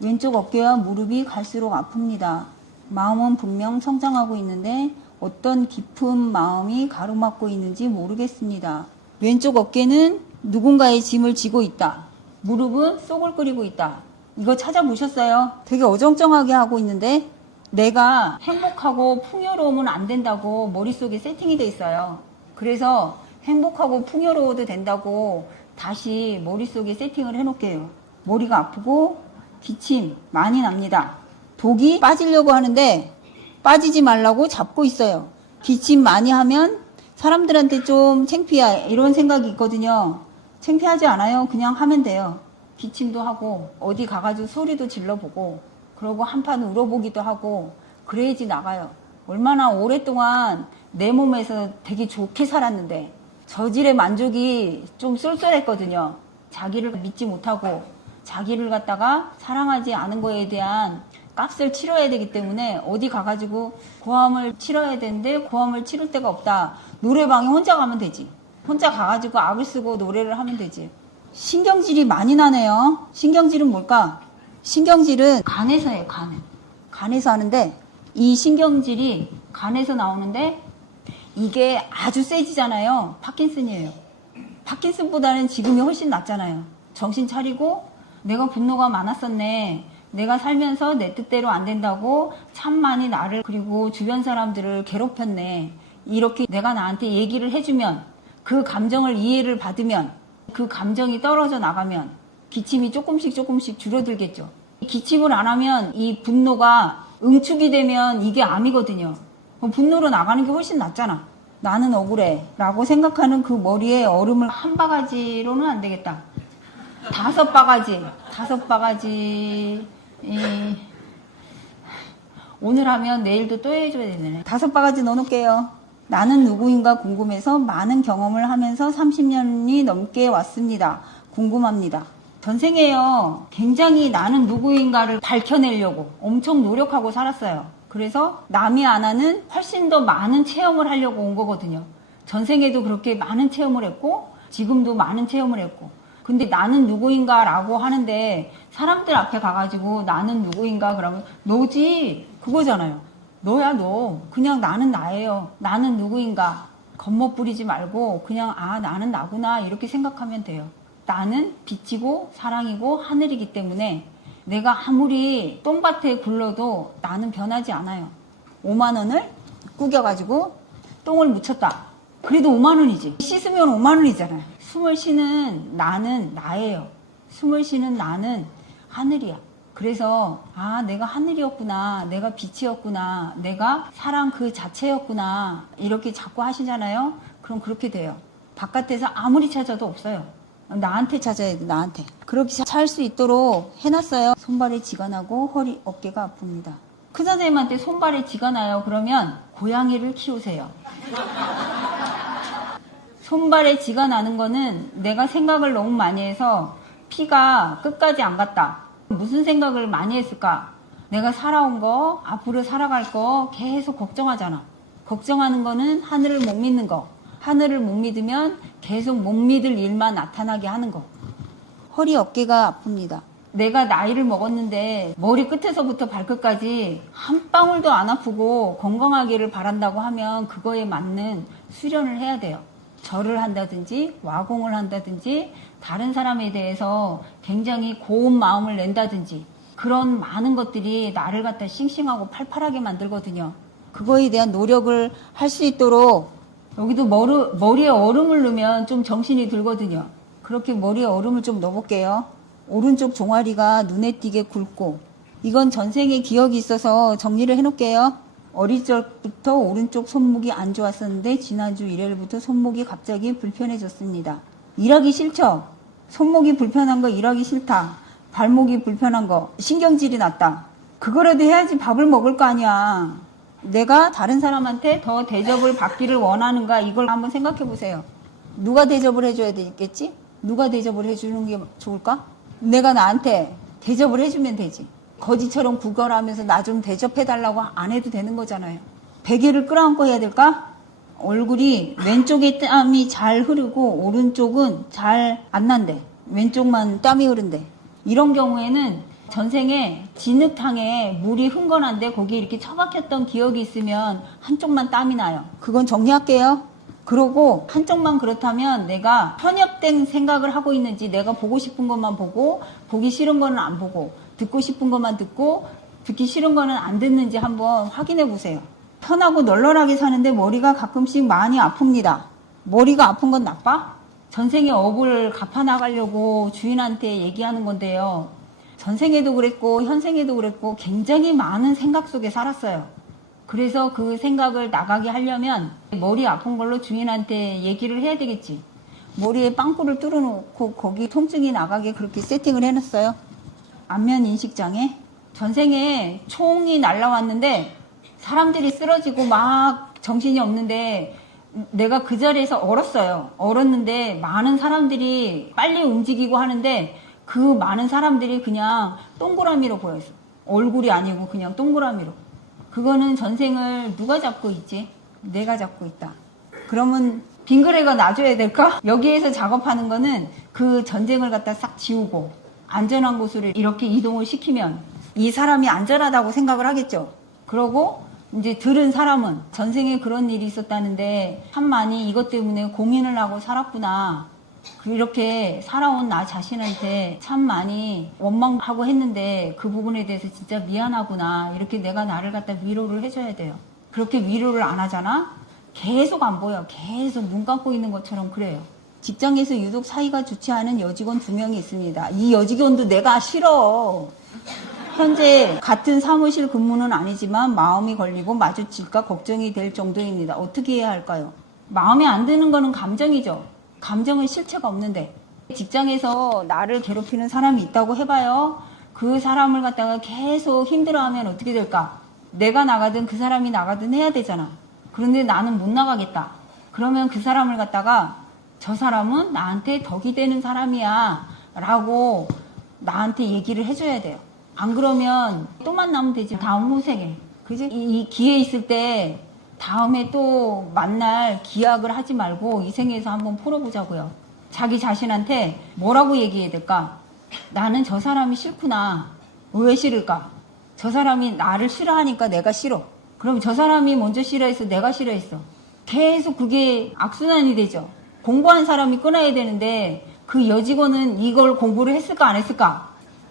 왼쪽 어깨와 무릎이 갈수록 아픕니다. 마음은 분명 성장하고 있는데 어떤 깊은 마음이 가로막고 있는지 모르겠습니다. 왼쪽 어깨는 누군가의 짐을 지고 있다. 무릎은 쏙을 끓이고 있다. 이거 찾아보셨어요? 되게 어정쩡하게 하고 있는데 내가 행복하고 풍요로우면 안 된다고 머릿속에 세팅이 돼 있어요. 그래서 행복하고 풍요로워도 된다고 다시 머릿속에 세팅을 해놓을게요. 머리가 아프고 기침 많이 납니다. 독이 빠지려고 하는데 빠지지 말라고 잡고 있어요. 기침 많이 하면 사람들한테 좀 창피해 이런 생각이 있거든요. 창피하지 않아요. 그냥 하면 돼요. 기침도 하고 어디 가가지고 소리도 질러보고 그러고 한판 울어보기도 하고 그래야지 나가요. 얼마나 오랫동안 내 몸에서 되게 좋게 살았는데 저질의 만족이 좀 쏠쏠했거든요. 자기를 믿지 못하고 자기를 갖다가 사랑하지 않은 거에 대한 값을 치러야 되기 때문에 어디 가가지고 고함을 치러야 되는데 고함을 치를 데가 없다. 노래방에 혼자 가면 되지. 혼자 가가지고 악을 쓰고 노래를 하면 되지. 신경질이 많이 나네요. 신경질은 뭘까? 신경질은 간에서 해요. 간에서 하는데 이 신경질이 간에서 나오는데 이게 아주 세지잖아요. 파킨슨이에요. 파킨슨보다는 지금이 훨씬 낫잖아요. 정신 차리고 내가 분노가 많았었네. 내가 살면서 내 뜻대로 안 된다고 참 많이 나를 그리고 주변 사람들을 괴롭혔네. 이렇게 내가 나한테 얘기를 해주면 그 감정을 이해를 받으면 그 감정이 떨어져 나가면 기침이 조금씩 줄어들겠죠. 기침을 안 하면 이 분노가 응축이 되면 이게 암이거든요. 분노로 나가는 게 훨씬 낫잖아. 나는 억울해 라고 생각하는 그 머리에 얼음을 한 바가지로는 안 되겠다. 5바가지. 오늘 하면 내일도 또 해줘야 되네. 5바가지 넣어놓을게요. 나는 누구인가 궁금해서 많은 경험을 하면서 30년이 넘게 왔습니다. 궁금합니다. 전생에요. 굉장히 나는 누구인가를 밝혀내려고 엄청 노력하고 살았어요. 그래서 남이 안 하는 훨씬 더 많은 체험을 하려고 온 거거든요. 전생에도 그렇게 많은 체험을 했고 지금도 많은 체험을 했고 근데 나는 누구인가 라고 하는데 사람들 앞에 가가지고 나는 누구인가 그러면 너지 그거잖아요. 너야 너. 그냥 나는 나예요. 나는 누구인가. 겉멋 부리지 말고 그냥 나는 나구나 이렇게 생각하면 돼요. 나는 빛이고 사랑이고 하늘이기 때문에 내가 아무리 똥밭에 굴러도 나는 변하지 않아요. 5만 원을 구겨가지고 똥을 묻혔다. 그래도 5만 원이지. 씻으면 5만 원이잖아요. 숨을 쉬는 나는 나예요. 숨을 쉬는 나는 하늘이야. 그래서 내가 하늘이었구나. 내가 빛이었구나. 내가 사랑 그 자체였구나. 이렇게 자꾸 하시잖아요. 그럼 그렇게 돼요. 바깥에서 아무리 찾아도 없어요. 나한테 찾아야 돼. 나한테. 그렇게 살 수 있도록 해놨어요. 손발에 쥐가 나고 허리 어깨가 아픕니다. 큰 선생님한테 손발에 쥐가 나요. 그러면 고양이를 키우세요. 손발에 쥐가 나는 거는 내가 생각을 너무 많이 해서 피가 끝까지 안 갔다. 무슨 생각을 많이 했을까? 내가 살아온 거, 앞으로 살아갈 거 계속 걱정하잖아. 걱정하는 거는 하늘을 못 믿는 거. 하늘을 못 믿으면 계속 못 믿을 일만 나타나게 하는 거. 허리 어깨가 아픕니다. 내가 나이를 먹었는데 머리 끝에서부터 발끝까지 한 방울도 안 아프고 건강하기를 바란다고 하면 그거에 맞는 수련을 해야 돼요. 절을 한다든지 와공을 한다든지 다른 사람에 대해서 굉장히 고운 마음을 낸다든지 그런 많은 것들이 나를 갖다 싱싱하고 팔팔하게 만들거든요. 그거에 대한 노력을 할 수 있도록 여기도 머리에 얼음을 넣으면 좀 정신이 들거든요. 그렇게 머리에 얼음을 좀 넣어볼게요. 오른쪽 종아리가 눈에 띄게 굵고 이건 전생의 기억이 있어서 정리를 해놓을게요. 어릴 적부터 오른쪽 손목이 안 좋았었는데 지난주 일요일부터 손목이 갑자기 불편해졌습니다. 일하기 싫죠? 손목이 불편한 거 일하기 싫다. 발목이 불편한 거 신경질이 났다. 그거라도 해야지 밥을 먹을 거 아니야. 내가 다른 사람한테 더 대접을 받기를 원하는가 이걸 한번 생각해 보세요. 누가 대접을 해줘야 되겠지? 누가 대접을 해주는 게 좋을까? 내가 나한테 대접을 해주면 되지. 거지처럼 구걸하면서 나 좀 대접해달라고 안 해도 되는 거잖아요. 베개를 끌어안고 해야 될까? 얼굴이 왼쪽에 땀이 잘 흐르고 오른쪽은 잘 안 난대. 왼쪽만 땀이 흐른대. 이런 경우에는 전생에 진흙탕에 물이 흥건한데 거기 이렇게 처박혔던 기억이 있으면 한쪽만 땀이 나요. 그건 정리할게요. 그러고 한쪽만 그렇다면 내가 편협된 생각을 하고 있는지, 내가 보고 싶은 것만 보고 보기 싫은 거는 안 보고 듣고 싶은 것만 듣고 듣기 싫은 거는 안 듣는지 한번 확인해 보세요. 편하고 널널하게 사는데 머리가 가끔씩 많이 아픕니다. 머리가 아픈 건 나빠? 전생에 업을 갚아나가려고 주인한테 얘기하는 건데요. 전생에도 그랬고 현생에도 그랬고 굉장히 많은 생각 속에 살았어요. 그래서 그 생각을 나가게 하려면 머리 아픈 걸로 주인한테 얘기를 해야 되겠지. 머리에 빵꾸를 뚫어놓고 거기 통증이 나가게 그렇게 세팅을 해놨어요. 안면 인식장애. 전생에 총이 날라왔는데 사람들이 쓰러지고 막 정신이 없는데 내가 그 자리에서 얼었어요. 얼었는데 많은 사람들이 빨리 움직이고 하는데 그 많은 사람들이 그냥 동그라미로 보였어. 얼굴이 아니고 그냥 동그라미로. 그거는 전생을 누가 잡고 있지? 내가 잡고 있다. 그러면 빙그레가 놔줘야 될까? 여기에서 작업하는 거는 그 전쟁을 갖다 싹 지우고 안전한 곳으로 이렇게 이동을 시키면 이 사람이 안전하다고 생각을 하겠죠. 그러고 이제 들은 사람은 전생에 그런 일이 있었다는데 참 많이 이것 때문에 고민을 하고 살았구나. 이렇게 살아온 나 자신한테 참 많이 원망하고 했는데 그 부분에 대해서 진짜 미안하구나. 이렇게 내가 나를 갖다 위로를 해줘야 돼요. 그렇게 위로를 안 하잖아? 계속 안 보여. 계속 눈 감고 있는 것처럼 그래요. 직장에서 유독 사이가 좋지 않은 여직원 2명이 있습니다. 이 여직원도 내가 싫어. 현재 같은 사무실 근무는 아니지만 마음이 걸리고 마주칠까 걱정이 될 정도입니다. 어떻게 해야 할까요? 마음에 안 드는 거는 감정이죠. 감정은 실체가 없는데 직장에서 나를 괴롭히는 사람이 있다고 해봐요. 그 사람을 갖다가 계속 힘들어하면 어떻게 될까? 내가 나가든 그 사람이 나가든 해야 되잖아. 그런데 나는 못 나가겠다. 그러면 그 사람을 갖다가 저 사람은 나한테 덕이 되는 사람이야 라고 나한테 얘기를 해줘야 돼요. 안 그러면 또 만나면 되지. 다음 후생에. 그지? 이 기회 있을 때 다음에 또 만날 기약을 하지 말고 이 생에서 한번 풀어보자고요. 자기 자신한테 뭐라고 얘기해야 될까? 나는 저 사람이 싫구나. 왜 싫을까? 저 사람이 나를 싫어하니까 내가 싫어. 그럼 저 사람이 먼저 싫어했어? 내가 싫어했어? 계속 그게 악순환이 되죠. 공부한 사람이 끊어야 되는데 그 여직원은 이걸 공부를 했을까 안 했을까?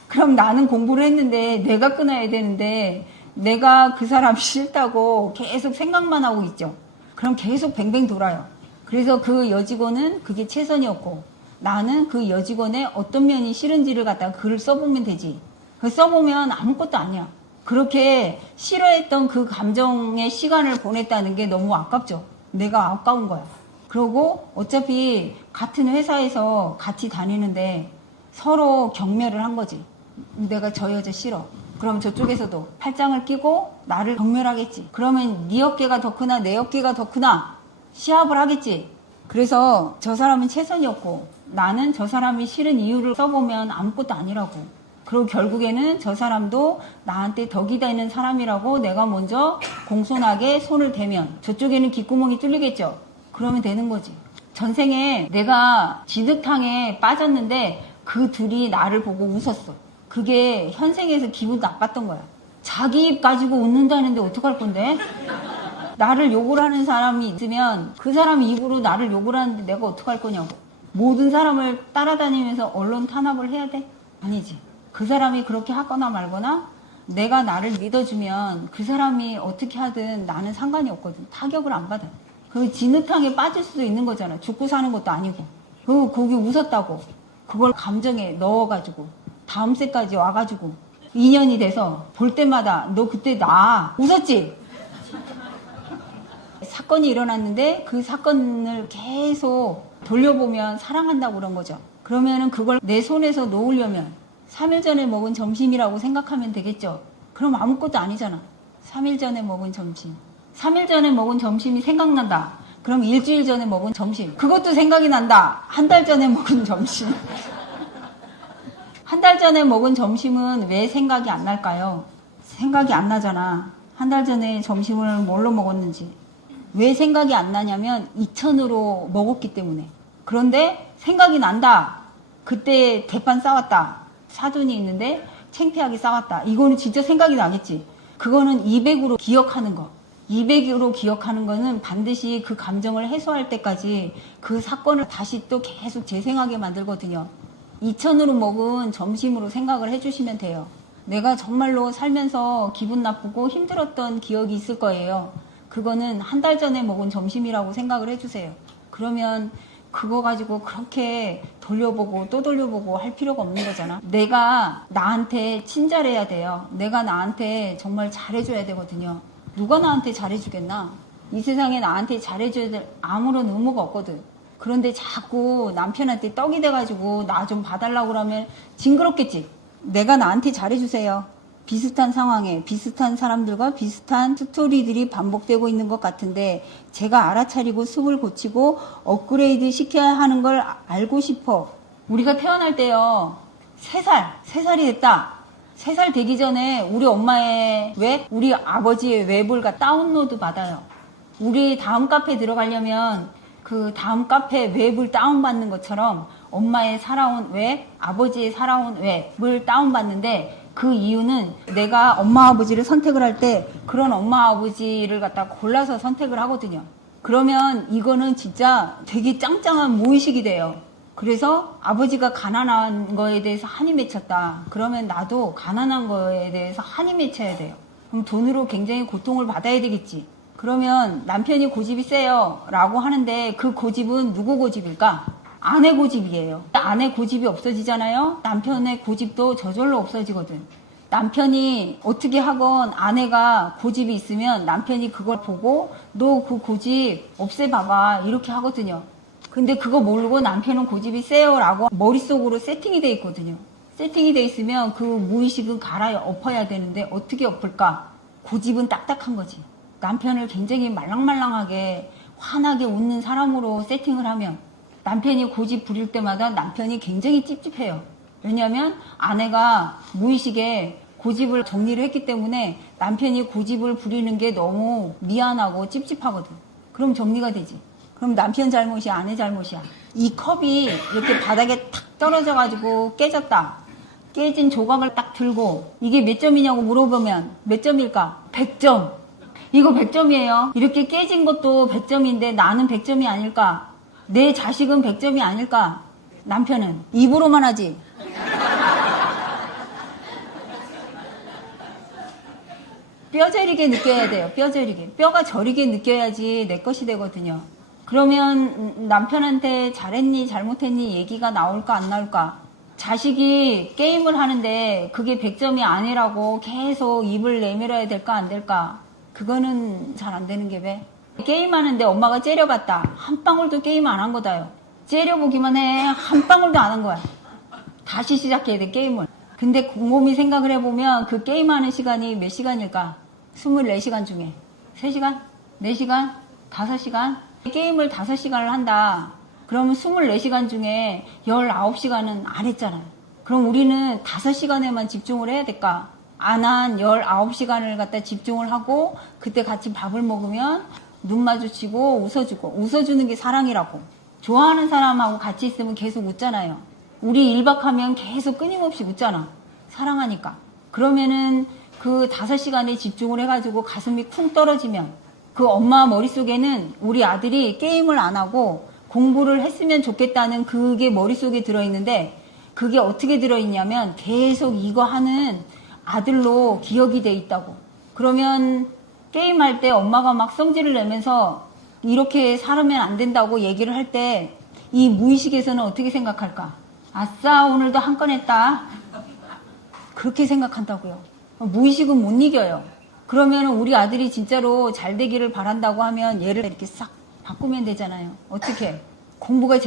그럼 나는 공부를 했는데 내가 끊어야 되는데 내가 그 사람이 싫다고 계속 생각만 하고 있죠. 그럼 계속 뱅뱅 돌아요. 그래서 그 여직원은 그게 최선이었고 나는 그 여직원의 어떤 면이 싫은지를 갖다가 글을 써보면 되지. 그 써보면 아무것도 아니야. 그렇게 싫어했던 그 감정의 시간을 보냈다는 게 너무 아깝죠. 내가 아까운 거야. 그러고 어차피 같은 회사에서 같이 다니는데 서로 경멸을 한 거지. 내가 저 여자 싫어. 그럼 저쪽에서도 팔짱을 끼고 나를 경멸하겠지. 그러면 네 어깨가 더 크나 내 어깨가 더 크나 시합을 하겠지. 그래서 저 사람은 최선이었고 나는 저 사람이 싫은 이유를 써보면 아무것도 아니라고. 그리고 결국에는 저 사람도 나한테 덕이 되는 사람이라고 내가 먼저 공손하게 손을 대면 저쪽에는 귓구멍이 뚫리겠죠. 그러면 되는 거지. 전생에 내가 지드탕에 빠졌는데 그 둘이 나를 보고 웃었어. 그게 현생에서 기분 나빴던 거야. 자기 입 가지고 웃는다는데 어떡할 건데? 나를 욕을 하는 사람이 있으면 그 사람이 입으로 나를 욕을 하는데 내가 어떡할 거냐고. 모든 사람을 따라다니면서 언론 탄압을 해야 돼? 아니지. 그 사람이 그렇게 하거나 말거나 내가 나를 믿어주면 그 사람이 어떻게 하든 나는 상관이 없거든. 타격을 안 받아. 그 진흙탕에 빠질 수도 있는 거잖아. 죽고 사는 것도 아니고. 그리고 거기 웃었다고. 그걸 감정에 넣어가지고 다음 세까지 와가지고 2년이 돼서 볼 때마다 너 그때 나 웃었지? 사건이 일어났는데 그 사건을 계속 돌려보면 사랑한다고 그런 거죠. 그러면은 그걸 내 손에서 놓으려면 3일 전에 먹은 점심이라고 생각하면 되겠죠. 그럼 아무것도 아니잖아. 3일 전에 먹은 점심. 3일 전에 먹은 점심이 생각난다. 그럼 일주일 전에 먹은 점심. 그것도 생각이 난다. 한 달 전에 먹은 점심. 한 달 전에 먹은 점심은 왜 생각이 안 날까요? 생각이 안 나잖아. 한 달 전에 점심을 뭘로 먹었는지. 왜 생각이 안 나냐면 2,000으로 먹었기 때문에. 그런데 생각이 난다. 그때 대판 싸웠다. 사돈이 있는데 창피하게 싸웠다. 이거는 진짜 생각이 나겠지. 그거는 200으로 기억하는 거. 200으로 기억하는 거는 반드시 그 감정을 해소할 때까지 그 사건을 다시 또 계속 재생하게 만들거든요. 2000으로 먹은 점심으로 생각을 해주시면 돼요. 내가 정말로 살면서 기분 나쁘고 힘들었던 기억이 있을 거예요. 그거는 한 달 전에 먹은 점심이라고 생각을 해주세요. 그러면 그거 가지고 그렇게 돌려보고 또 돌려보고 할 필요가 없는 거잖아. 내가 나한테 친절해야 돼요. 내가 나한테 정말 잘해줘야 되거든요. 누가 나한테 잘해주겠나? 이 세상에 나한테 잘해줘야 될 아무런 의무가 없거든. 그런데 자꾸 남편한테 떡이 돼가지고 나 좀 봐달라고 그러면 징그럽겠지. 내가 나한테 잘해주세요. 비슷한 상황에 비슷한 사람들과 비슷한 스토리들이 반복되고 있는 것 같은데 제가 알아차리고 습을 고치고 업그레이드 시켜야 하는 걸 알고 싶어. 우리가 태어날 때요. 3살이 됐다. 3살 되기 전에 우리 엄마의 웹, 우리 아버지의 웹을 다운로드 받아요. 우리 다음 카페 들어가려면 그 다음 카페 웹을 다운받는 것처럼 엄마의 살아온 웹, 아버지의 살아온 웹을 다운받는데 그 이유는 내가 엄마 아버지를 선택을 할 때 그런 엄마 아버지를 골라서 선택을 하거든요. 그러면 이거는 진짜 되게 짱짱한 무의식이 돼요. 그래서 아버지가 가난한 거에 대해서 한이 맺혔다. 그러면 나도 가난한 거에 대해서 한이 맺혀야 돼요. 그럼 돈으로 굉장히 고통을 받아야 되겠지. 그러면 남편이 고집이 세요 라고 하는데 그 고집은 누구 고집일까? 아내 고집이에요. 아내 고집이 없어지잖아요. 남편의 고집도 저절로 없어지거든. 남편이 어떻게 하건 아내가 고집이 있으면 남편이 그걸 보고 너 그 고집 없애봐봐 이렇게 하거든요. 근데 그거 모르고 남편은 고집이 세요 라고 머릿속으로 세팅이 돼 있거든요. 세팅이 돼 있으면 그 무의식은 갈아엎어야 되는데 어떻게 엎을까? 고집은 딱딱한 거지. 남편을 굉장히 말랑말랑하게 환하게 웃는 사람으로 세팅을 하면 남편이 고집 부릴 때마다 남편이 굉장히 찝찝해요. 왜냐하면 아내가 무의식에 고집을 정리를 했기 때문에 남편이 고집을 부리는 게 너무 미안하고 찝찝하거든. 그럼 정리가 되지. 그럼 남편 잘못이야, 아내 잘못이야. 이 컵이 이렇게 바닥에 탁 떨어져가지고 깨졌다. 깨진 조각을 딱 들고 이게 몇 점이냐고 물어보면 몇 점일까? 100점. 이거 100점이에요. 이렇게 깨진 것도 100점인데 나는 100점이 아닐까? 내 자식은 100점이 아닐까? 남편은 입으로만 하지. 뼈 저리게 느껴야 돼요. 뼈 저리게. 뼈가 저리게 느껴야지 내 것이 되거든요. 그러면 남편한테 잘했니 잘못했니 얘기가 나올까 안 나올까? 자식이 게임을 하는데 그게 100점이 아니라고 계속 입을 내밀어야 될까 안 될까? 그거는 잘 안 되는 게 왜? 게임하는데 엄마가 째려봤다. 한 방울도 게임 안 한 거다요. 째려보기만 해. 한 방울도 안 한 거야. 다시 시작해야 돼 게임을. 근데 곰곰이 생각을 해보면 그 게임하는 시간이 몇 시간일까? 24시간 중에 3시간? 4시간? 5시간? 게임을 5시간을 한다. 그러면 24시간 중에 19시간은 안 했잖아요. 그럼 우리는 5시간에만 집중을 해야 될까? 안 한 19시간을 집중을 하고 그때 같이 밥을 먹으면 눈 마주치고 웃어주고 웃어주는 게 사랑이라고. 좋아하는 사람하고 같이 있으면 계속 웃잖아요. 우리 1박 하면 계속 끊임없이 웃잖아. 사랑하니까. 그러면은 그 5시간에 집중을 해가지고 가슴이 쿵 떨어지면 그 엄마 머릿속에는 우리 아들이 게임을 안 하고 공부를 했으면 좋겠다는 그게 머릿속에 들어있는데 그게 어떻게 들어있냐면 계속 이거 하는 아들로 기억이 돼 있다고. 그러면 게임할 때 엄마가 막 성질을 내면서 이렇게 살면 안 된다고 얘기를 할 때 이 무의식에서는 어떻게 생각할까? 아싸 오늘도 한 건 했다. 그렇게 생각한다고요. 무의식은 못 이겨요. 그러면 우리 아들이 진짜로 잘 되기를 바란다고 하면 얘를 이렇게 싹 바꾸면 되잖아요. 어떻게? 공부가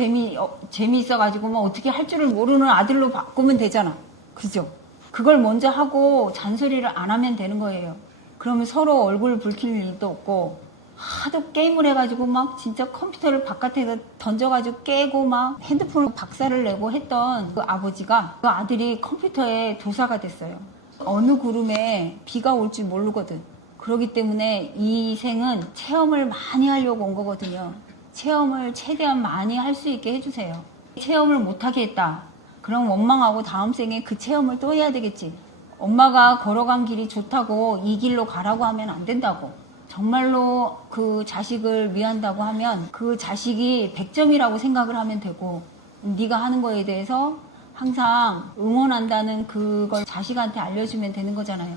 재미있어가지고 뭐 어떻게 할 줄을 모르는 아들로 바꾸면 되잖아. 그죠? 그걸 먼저 하고 잔소리를 안 하면 되는 거예요. 그러면 서로 얼굴 붉힐 일도 없고 하도 게임을 해가지고 막 진짜 컴퓨터를 바깥에서 던져가지고 깨고 막 핸드폰으로 박살을 내고 했던 그 아버지가 그 아들이 컴퓨터에 도사가 됐어요. 어느 구름에 비가 올 줄 모르거든. 그렇기 때문에 이 생은 체험을 많이 하려고 온 거거든요. 체험을 최대한 많이 할 수 있게 해주세요. 체험을 못하게 했다. 그럼 원망하고 다음 생에 그 체험을 또 해야 되겠지. 엄마가 걸어간 길이 좋다고 이 길로 가라고 하면 안 된다고. 정말로 그 자식을 위한다고 하면 그 자식이 100점이라고 생각을 하면 되고, 네가 하는 거에 대해서 항상 응원한다는 그걸 자식한테 알려주면 되는 거잖아요.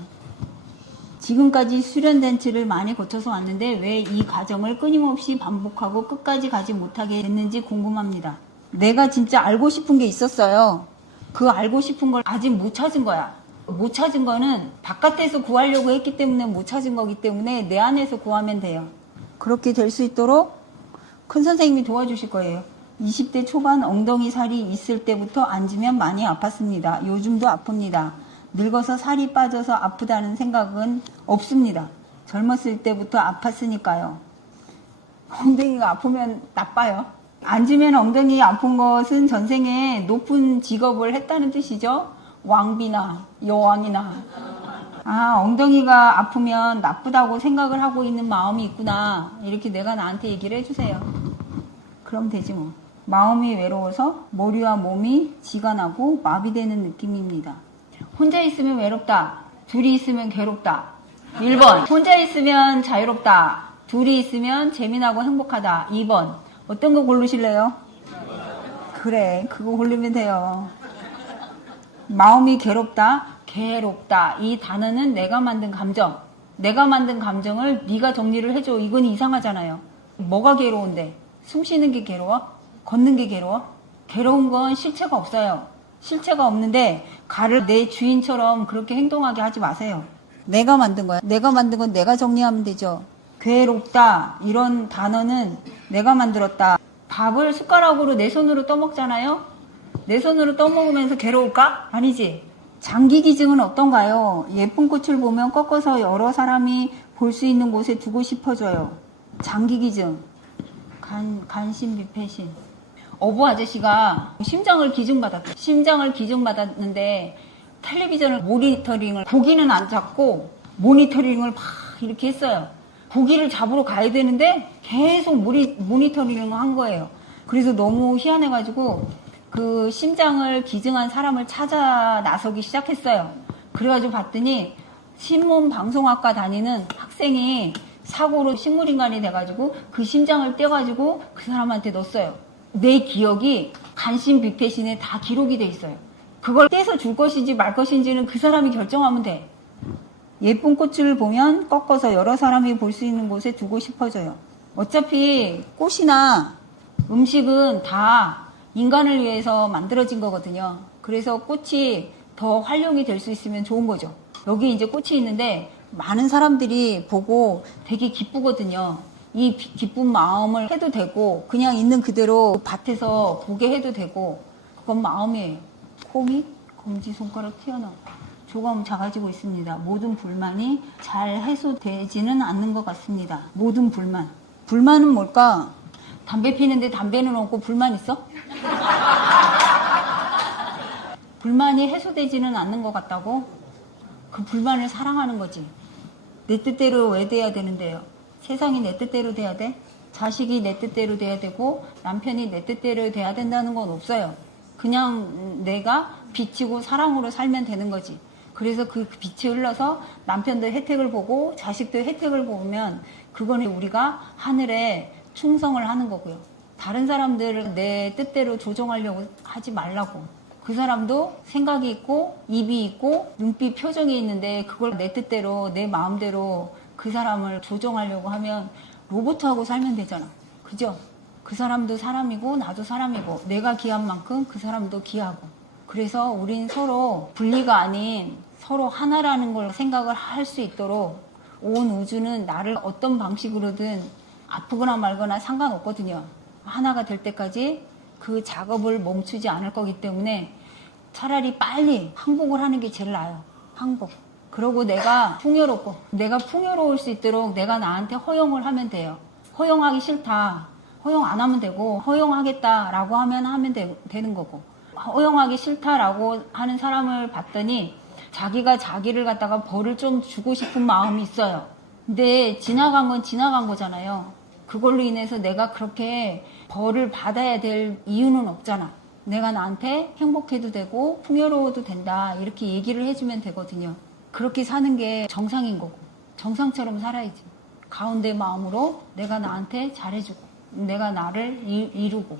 지금까지 수련단체를 많이 거쳐서 왔는데 왜 이 과정을 끊임없이 반복하고 끝까지 가지 못하게 됐는지 궁금합니다. 내가 진짜 알고 싶은 게 있었어요. 그 알고 싶은 걸 아직 못 찾은 거야. 못 찾은 거는 바깥에서 구하려고 했기 때문에 못 찾은 거기 때문에 내 안에서 구하면 돼요. 그렇게 될 수 있도록 큰 선생님이 도와주실 거예요. 20대 초반 엉덩이 살이 있을 때부터 앉으면 많이 아팠습니다. 요즘도 아픕니다. 늙어서 살이 빠져서 아프다는 생각은 없습니다. 젊었을 때부터 아팠으니까요. 엉덩이가 아프면 나빠요. 앉으면 엉덩이 아픈 것은 전생에 높은 직업을 했다는 뜻이죠. 왕비나 여왕이나. 아, 엉덩이가 아프면 나쁘다고 생각을 하고 있는 마음이 있구나. 이렇게 내가 나한테 얘기를 해주세요. 그럼 되지 뭐. 마음이 외로워서 머리와 몸이 지가 나고 마비되는 느낌입니다. 혼자 있으면 외롭다. 둘이 있으면 괴롭다. 1번. 혼자 있으면 자유롭다. 둘이 있으면 재미나고 행복하다. 2번. 어떤 거 고르실래요? 그래, 그거 고르면 돼요. 마음이 괴롭다. 괴롭다. 이 단어는 내가 만든 감정. 내가 만든 감정을 네가 정리를 해줘. 이건 이상하잖아요. 뭐가 괴로운데? 숨 쉬는 게 괴로워? 걷는 게 괴로워? 괴로운 건 실체가 없어요. 실체가 없는데 가를 내 주인처럼 그렇게 행동하게 하지 마세요. 내가 만든 거야. 내가 만든 건 내가 정리하면 되죠. 괴롭다 이런 단어는 내가 만들었다. 밥을 숟가락으로 내 손으로 떠먹잖아요. 내 손으로 떠먹으면서 괴로울까? 아니지. 장기 기증은 어떤가요? 예쁜 꽃을 보면 꺾어서 여러 사람이 볼 수 있는 곳에 두고 싶어져요. 장기 기증. 간신 비패신. 어부 아저씨가 심장을 기증받았대. 심장을 기증받았는데 텔레비전을 모니터링을, 고기는 안 잡고 모니터링을 막 이렇게 했어요. 고기를 잡으러 가야 되는데 계속 모니터링을 한 거예요. 그래서 너무 희한해가지고 그 심장을 기증한 사람을 찾아 나서기 시작했어요. 그래가지고 봤더니 신문방송학과 다니는 학생이 사고로 식물인간이 돼가지고 그 심장을 떼가지고 그 사람한테 넣었어요. 내 기억이 간신 비패신에 다 기록이 돼 있어요. 그걸 떼서 줄 것인지 말 것인지는 그 사람이 결정하면 돼. 예쁜 꽃을 보면 꺾어서 여러 사람이 볼 수 있는 곳에 두고 싶어져요. 어차피 꽃이나 음식은 다 인간을 위해서 만들어진 거거든요. 그래서 꽃이 더 활용이 될 수 있으면 좋은 거죠. 여기 이제 꽃이 있는데 많은 사람들이 보고 되게 기쁘거든요. 이 기쁜 마음을 해도 되고 그냥 있는 그대로 밭에서 보게 해도 되고 그건 마음이에요. 콩이 검지손가락 튀어나와 조금 작아지고 있습니다. 모든 불만이 잘 해소되지는 않는 것 같습니다. 모든 불만. 불만은 뭘까? 담배 피는데 담배는 없고 불만 있어? 불만이 해소되지는 않는 것 같다고? 그 불만을 사랑하는 거지. 내 뜻대로 왜 돼야 되는데요? 세상이 내 뜻대로 돼야 돼? 자식이 내 뜻대로 돼야 되고 남편이 내 뜻대로 돼야 된다는 건 없어요. 그냥 내가 비치고 사랑으로 살면 되는 거지. 그래서 그 빛이 흘러서 남편도 혜택을 보고 자식도 혜택을 보면 그거는 우리가 하늘에 충성을 하는 거고요. 다른 사람들을 내 뜻대로 조종하려고 하지 말라고. 그 사람도 생각이 있고 입이 있고 눈빛 표정이 있는데 그걸 내 뜻대로 내 마음대로 그 사람을 조종하려고 하면 로봇하고 살면 되잖아. 그죠? 그 사람도 사람이고 나도 사람이고 내가 귀한 만큼 그 사람도 귀하고. 그래서 우린 서로 분리가 아닌 서로 하나라는 걸 생각을 할 수 있도록 온 우주는 나를 어떤 방식으로든 아프거나 말거나 상관없거든요. 하나가 될 때까지 그 작업을 멈추지 않을 거기 때문에 차라리 빨리 항복을 하는 게 제일 나아요. 항복. 그러고 내가 풍요로울 수 있도록 내가 나한테 허용을 하면 돼요. 허용하기 싫다. 허용 안 하면 되고 허용하겠다라고 하면 되는 거고. 허용하기 싫다라고 하는 사람을 봤더니 자기가 자기를 갖다가 벌을 좀 주고 싶은 마음이 있어요. 근데 지나간 건 지나간 거잖아요. 그걸로 인해서 내가 그렇게 벌을 받아야 될 이유는 없잖아. 내가 나한테 행복해도 되고 풍요로워도 된다 이렇게 얘기를 해주면 되거든요. 그렇게 사는 게 정상인 거고 정상처럼 살아야지. 가운데 마음으로 내가 나한테 잘해주고 내가 나를 이루고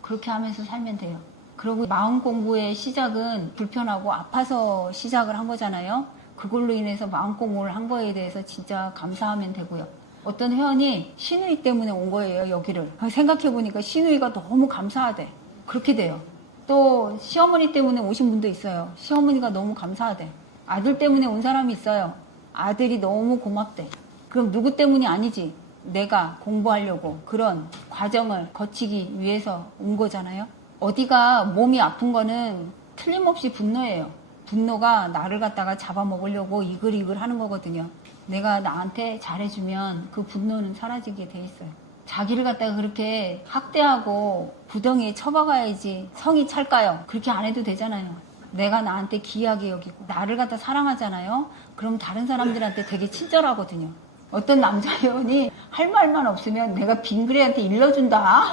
그렇게 하면서 살면 돼요. 그리고 마음 공부의 시작은 불편하고 아파서 시작을 한 거잖아요. 그걸로 인해서 마음 공부를 한 거에 대해서 진짜 감사하면 되고요. 어떤 회원이 시누이 때문에 온 거예요, 여기를. 생각해보니까 시누이가 너무 감사하대. 그렇게 돼요. 또 시어머니 때문에 오신 분도 있어요. 시어머니가 너무 감사하대. 아들 때문에 온 사람이 있어요. 아들이 너무 고맙대. 그럼 누구 때문이 아니지. 내가 공부하려고 그런 과정을 거치기 위해서 온 거잖아요. 어디가 몸이 아픈 거는 틀림없이 분노예요. 분노가 나를 갖다가 잡아먹으려고 이글이글 하는 거거든요. 내가 나한테 잘해주면 그 분노는 사라지게 돼 있어요. 자기를 갖다가 그렇게 학대하고 구덩이에 처박아야지 성이 찰까요? 그렇게 안 해도 되잖아요. 내가 나한테 귀하게 여기고 나를 갖다 사랑하잖아요. 그럼 다른 사람들한테 되게 친절하거든요. 어떤 남자 회원이 할 말만 없으면 내가 빙그레한테 일러준다.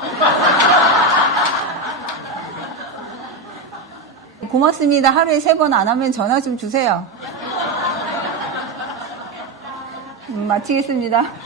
고맙습니다. 하루에 3번 안 하면 전화 좀 주세요. 마치겠습니다.